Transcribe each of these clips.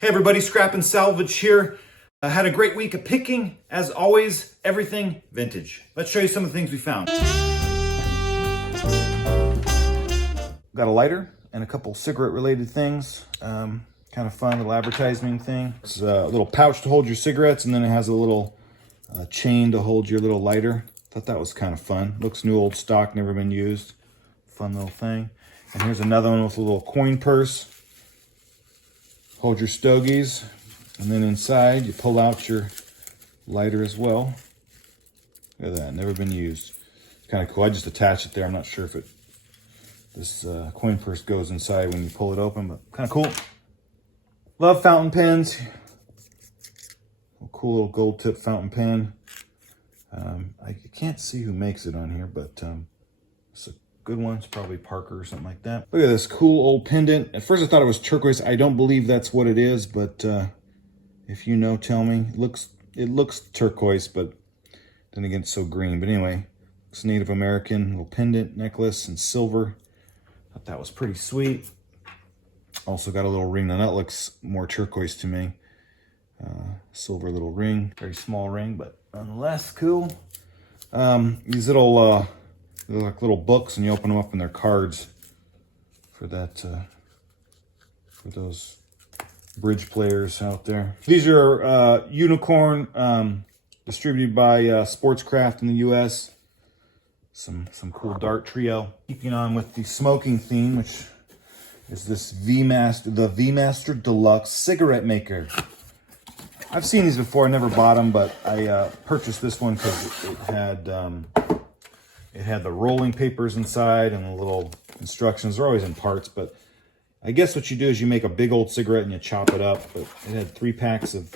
Hey everybody, Scrap and Salvage here. I had a great week of picking. As always, everything vintage. Let's show you some of the things we found. Got a lighter and a couple cigarette related things. Kind of fun little advertising thing. It's a little pouch to hold your cigarettes, and then it has a little chain to hold your little lighter. Thought that was kind of fun. Looks new, old stock, never been used. Fun little thing. And here's another one with a little coin purse. Hold your stogies, and then inside you pull out your lighter as well. Look at that, never been used. Kind of cool. I just attached it there. I'm not sure if this coin purse goes inside when you pull it open, but kind of cool. Love fountain pens. A cool little gold tip fountain pen. I can't see who makes it on here, but it's a good one. It's probably Parker or something like that. Look at this cool old pendant. At first I thought it was turquoise. I don't believe that's what it is, but if you know, tell me. It looks turquoise, but then again, it's so green. But anyway, it's Native American little pendant necklace in silver. Thought that was pretty sweet. Also got a little ring. Now that looks more turquoise to me. Silver little ring, very small ring, but nonetheless cool. These little they're like little books, and you open them up and they're cards for that for those bridge players out there. These are Unicorn, distributed by Sportscraft in the US. Some cool dart trio. Keeping on with the smoking theme, which is this the V-Master Deluxe cigarette maker. I've seen these before. I never bought them, but I purchased this one because it had the rolling papers inside and the little instructions. They're always in parts, but I guess what you do is you make a big old cigarette and you chop it up. But it had 3 packs of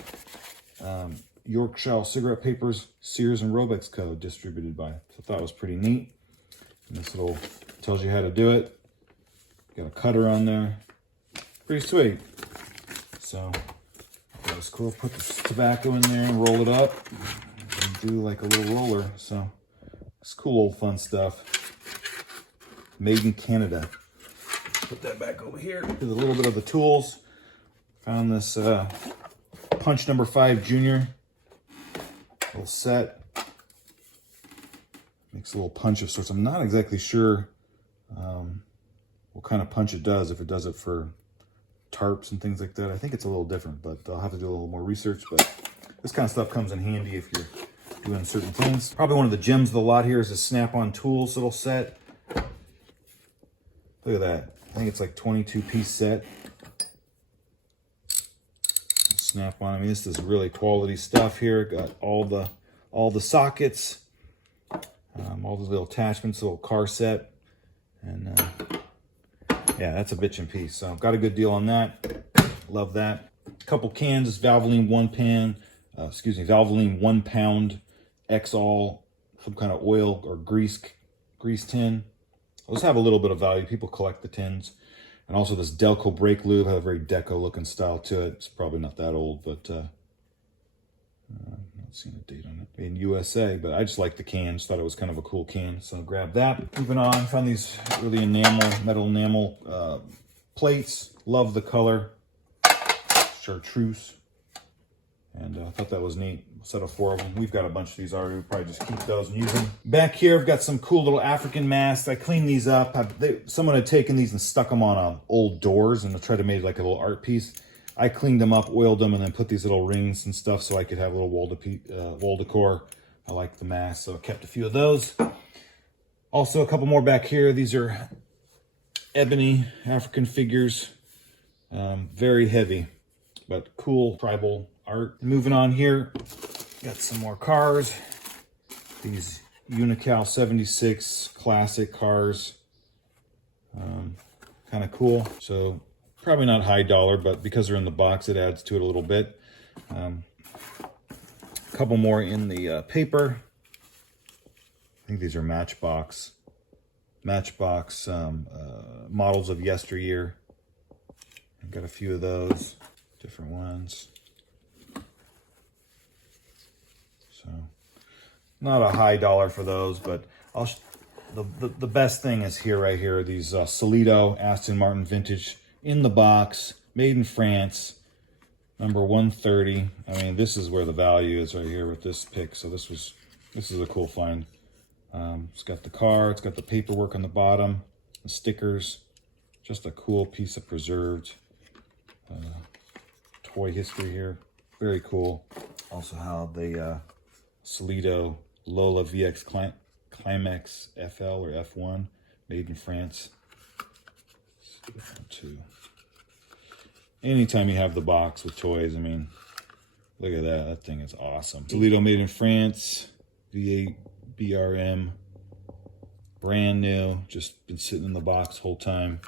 Yorkshire cigarette papers, Sears and Roebuck's code distributed by. So I thought it was pretty neat. And this little tells you how to do it. Got a cutter on there. Pretty sweet. So that was cool. Put the tobacco in there and roll it up and do like a little roller. So it's cool old fun stuff. Made in Canada. Put that back over here. Here's a little bit of the tools. Found this punch number 5 junior. Little set. Makes a little punch of sorts. I'm not exactly sure what kind of punch it does. If it does it for tarps and things like that. I think it's a little different, but I'll have to do a little more research. But this kind of stuff comes in handy if you're doing certain things. Probably one of the gems of the lot here is a Snap-on Tools little set. Look at that. I think it's like 22-piece set. Snap-on. I mean, this is really quality stuff here. Got all the sockets, all the little attachments, little car set, and yeah, that's a bitchin' piece. So got a good deal on that. Love that. A couple cans. This Valvoline Valvoline 1 pound X-All, some kind of oil or grease tin. Those have a little bit of value. People collect the tins. And also this Delco brake lube has a very deco looking style to it. It's probably not that old, but I'm not seeing a date on it. In USA, but I just like the cans. Thought it was kind of a cool can, so grab that. Moving on, found these really metal enamel plates. Love the color. Chartreuse. And I thought that was neat. Set of 4 of them. We've got a bunch of these already. We'll probably just keep those and use them. Back here, I've got some cool little African masks. I cleaned these up. Someone had taken these and stuck them on old doors and tried to make like a little art piece. I cleaned them up, oiled them, and then put these little rings and stuff so I could have a little wall decor. I like the mask, so I kept a few of those. Also, a couple more back here. These are ebony African figures. Very heavy, but cool tribal art. Moving on here, got some more cars. These Unical 76 classic cars. Kind of cool. So probably not high dollar, but because they're in the box, it adds to it a little bit. A couple more in the paper. I think these are Matchbox models of yesteryear. I've got a few of those, different ones. So not a high dollar for those, but the best thing is right here, these Solido Aston Martin vintage in the box, made in France. Number 130. I mean, this is where the value is right here with this pick. So this is a cool find. It's got the car, it's got the paperwork on the bottom, the stickers. Just a cool piece of preserved toy history here. Very cool. Also how the Solido Lola VX Climax FL or F1, made in France. Two. Anytime you have the box with toys, I mean, look at that. That thing is awesome. Solido made in France, V8 BRM, brand new. Just been sitting in the box the whole time.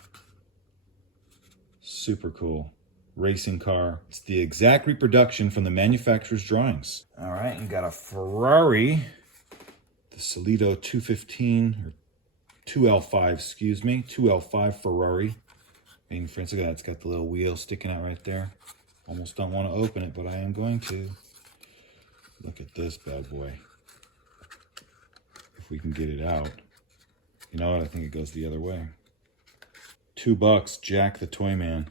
Super cool. Racing car. It's the exact reproduction from the manufacturer's drawings. All right, you got a Ferrari, the Solido 215, or 2L5, excuse me, 2L5 Ferrari. Made in France. Look at that, it's got the little wheel sticking out right there. Almost don't want to open it, but I am going to. Look at this bad boy. If we can get it out. You know what, I think it goes the other way. $2, Jack the Toy Man.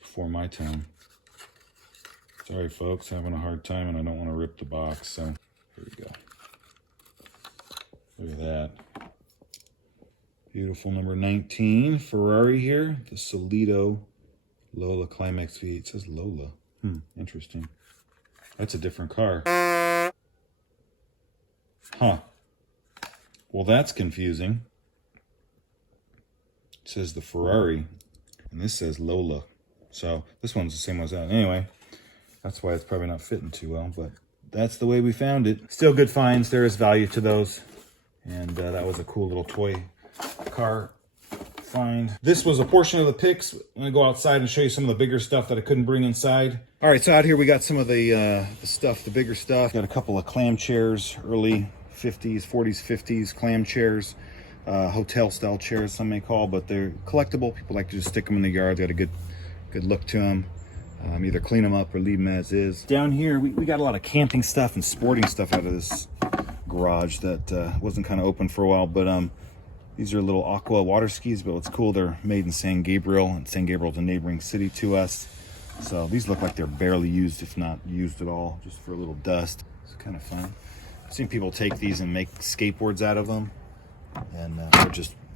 Before my time. Sorry folks, having a hard time and I don't want to rip the box, so here we go. Look at that. Beautiful number 19 Ferrari here, the Solido Lola Climax V8. It says Lola. Interesting. That's a different car. Huh. Well, that's confusing. It says the Ferrari, and this says Lola. So this one's the same as that. Anyway, that's why it's probably not fitting too well, but that's the way we found it. Still good finds. There is value to those. And that was a cool little toy car find. This was a portion of the picks. I'm gonna go outside and show you some of the bigger stuff that I couldn't bring inside. All right, so out here we got some of the stuff, the bigger stuff. Got a couple of clam chairs, early 50s, 40s, 50s clam chairs. Hotel style chairs, some may call, but they're collectible. People like to just stick them in the yard. They got a good look to them. Either clean them up or leave them as is. Down here, we got a lot of camping stuff and sporting stuff out of this garage that wasn't kind of open for a while, but these are little aqua water skis, but what's cool, they're made in San Gabriel, and San Gabriel's a neighboring city to us. So these look like they're barely used, if not used at all, just for a little dust. It's kind of fun. I've seen people take these and make skateboards out of them, and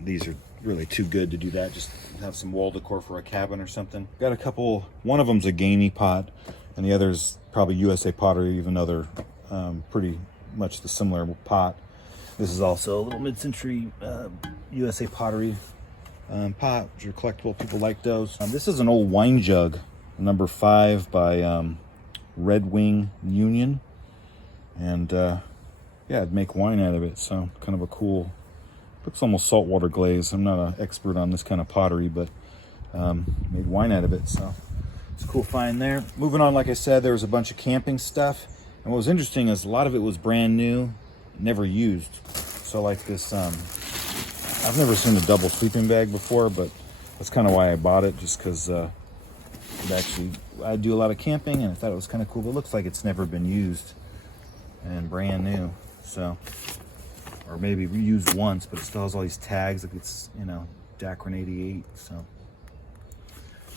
these are really too good to do that. Just have some wall decor for a cabin or something. Got a couple, one of them's a gamey pot, and the other's probably USA pottery, even though they're pretty much the similar pot. This is also a little mid-century USA pottery pot, which are collectible. People like those. This is an old wine jug, number 5 by Red Wing Union, and yeah, I'd make wine out of it. So kind of a cool. Looks almost saltwater glaze. I'm not an expert on this kind of pottery, but made wine out of it. So it's a cool find there. Moving on, like I said, there was a bunch of camping stuff. And what was interesting is a lot of it was brand new, never used. So like this, I've never seen a double sleeping bag before, but that's kind of why I bought it, just because I do a lot of camping and I thought it was kind of cool. It looks like it's never been used and brand new. So, or maybe used once, but it still has all these tags. Like it's, you know, Dacron 88. So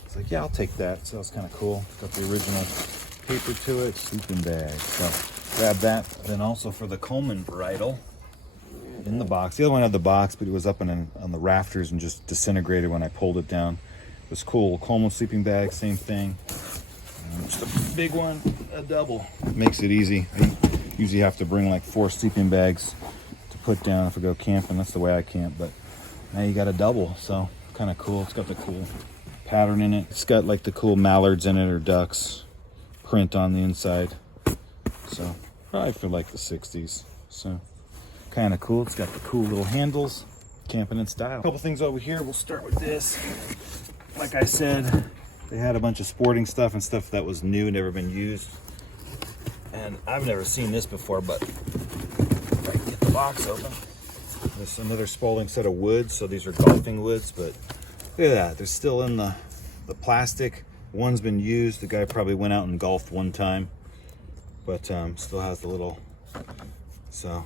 it's like, yeah, I'll take that. So it's kind of cool. It's got the original paper to it, sleeping bag. So grab that. Then also for the Coleman varietal in the box. The other one had the box, but it was up on the rafters and just disintegrated when I pulled it down. It was cool. Coleman sleeping bag, same thing. Just a big one, a double. Makes it easy. I usually have to bring like 4 sleeping bags to put down if I go camping. That's the way I camp, but now you got a double, so kind of cool. It's got the cool pattern in it. It's got like the cool mallards in it, or ducks print on the inside. So probably for like the 60s. So kind of cool. It's got the cool little handles, camping in style. A couple things over here. We'll start with this. Like I said, they had a bunch of sporting stuff and stuff that was new, never been used. And I've never seen this before, but if I can get the box open. There's another Spalding set of woods, so these are golfing woods, but look at that. They're still in the plastic. One's been used. The guy probably went out and golfed one time, but still has the little, so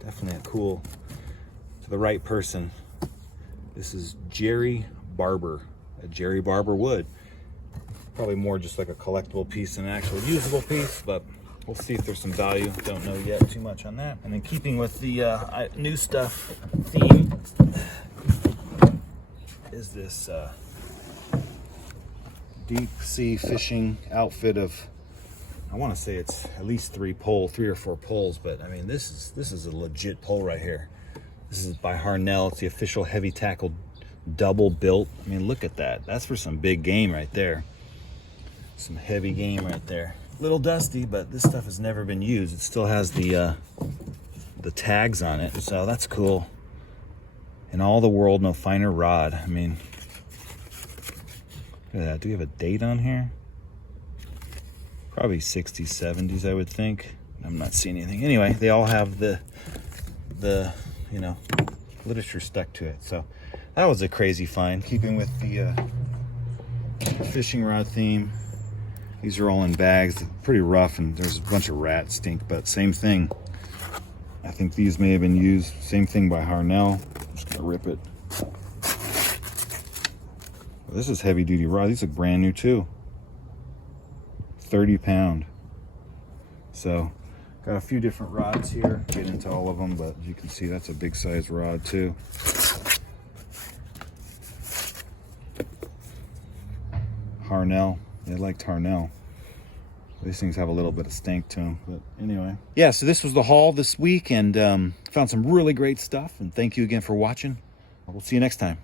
definitely a cool, to the right person. This is Jerry Barber, a Jerry Barber wood. Probably more just like a collectible piece than an actual usable piece, but we'll see if there's some value. Don't know yet too much on that. And then keeping with the new stuff theme is this deep sea fishing outfit of, I want to say it's at least 3 or 4 poles, but I mean this is a legit pole right here. This is by Harnell. It's the official heavy tackle double built. I mean, look at that. That's for some big game right there. Some heavy game right there. Little dusty, but this stuff has never been used. It still has the tags on it, so that's cool. In all the world, no finer rod. I mean, look at that. Do we have a date on here? Probably 60s, 70s, I would think. I'm not seeing anything. Anyway, they all have the you know, literature stuck to it. So that was a crazy find. Keeping with the fishing rod theme. These are all in bags, pretty rough, and there's a bunch of rat stink, but same thing. I think these may have been used. Same thing by Harnell. I'm just gonna rip it. This is heavy duty rod. These look brand new too. 30 pound. So got a few different rods here. Get into all of them, but as you can see, that's a big size rod too. Harnell. They liked Harnell. These things have a little bit of stank to them, but anyway. Yeah, so this was the haul this week, and found some really great stuff. And thank you again for watching. We'll see you next time.